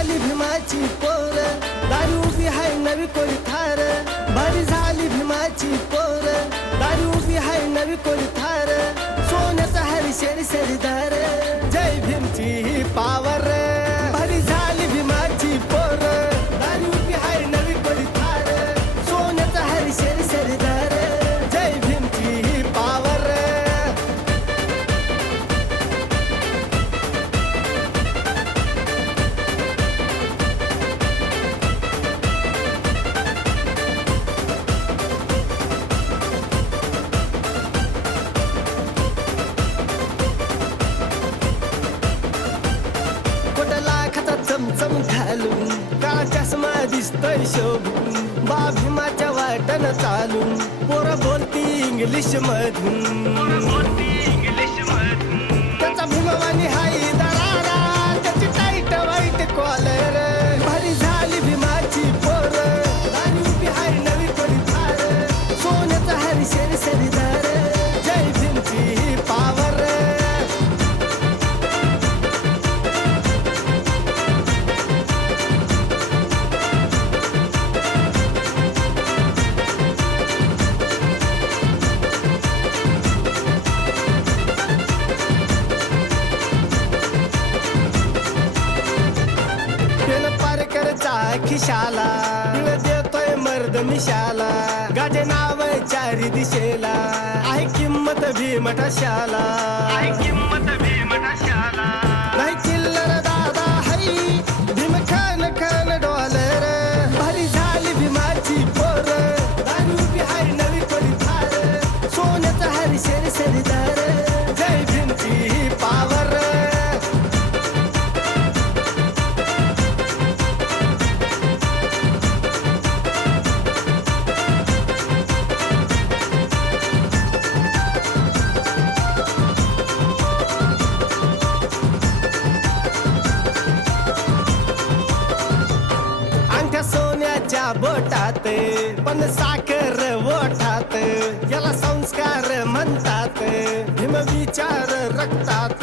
झाली भीमाची पोर, दारू उभी हाय नवी कोरी थार. भारी झाली भीमाची पोर, दारू उभी हाय नवी कोरी थार. सोन्याचा हरी शेरी सरदार, जय भीमची ही पावर. भारी झाली भीमाची पोर, दारू उभी हाय नवी कोरी थार. सोन्याचा हरी शेरी सरदार, जय भीमची ही पावर. चमचम घालून काळा चष्मा दिसतोय शोभून, बा भीमाच्या वाटन चालून पोरं बोलती इंग्लिश मधून. त्याचा भीमवानी हाय दरारा, त्याची टाईट वाईट कॉलर. भारी झाली भीमाची पोर, दारू उभी हाय नवी कोरी थार. सोन्याचा हरी शेरी सरदार, जय भीमची ही पावर. खिशाला देतोय मर्द मिशाला, गाजे नाव चारी दिशेला, आहे किंमत भीमठाशाला. नाही चिल्लर दादा हाय भीम खान खान डॉलर. भारी झाली भीमाची पोर, दारू उभी हाय नवी कोरी थार. सोन्याचा हरी शेरी सरदार, जय भीमची ही पावर. सोन्याच्या बोटात पण साखर ओठात, याला संस्कार म्हणतात. भीम विचार रक्तात,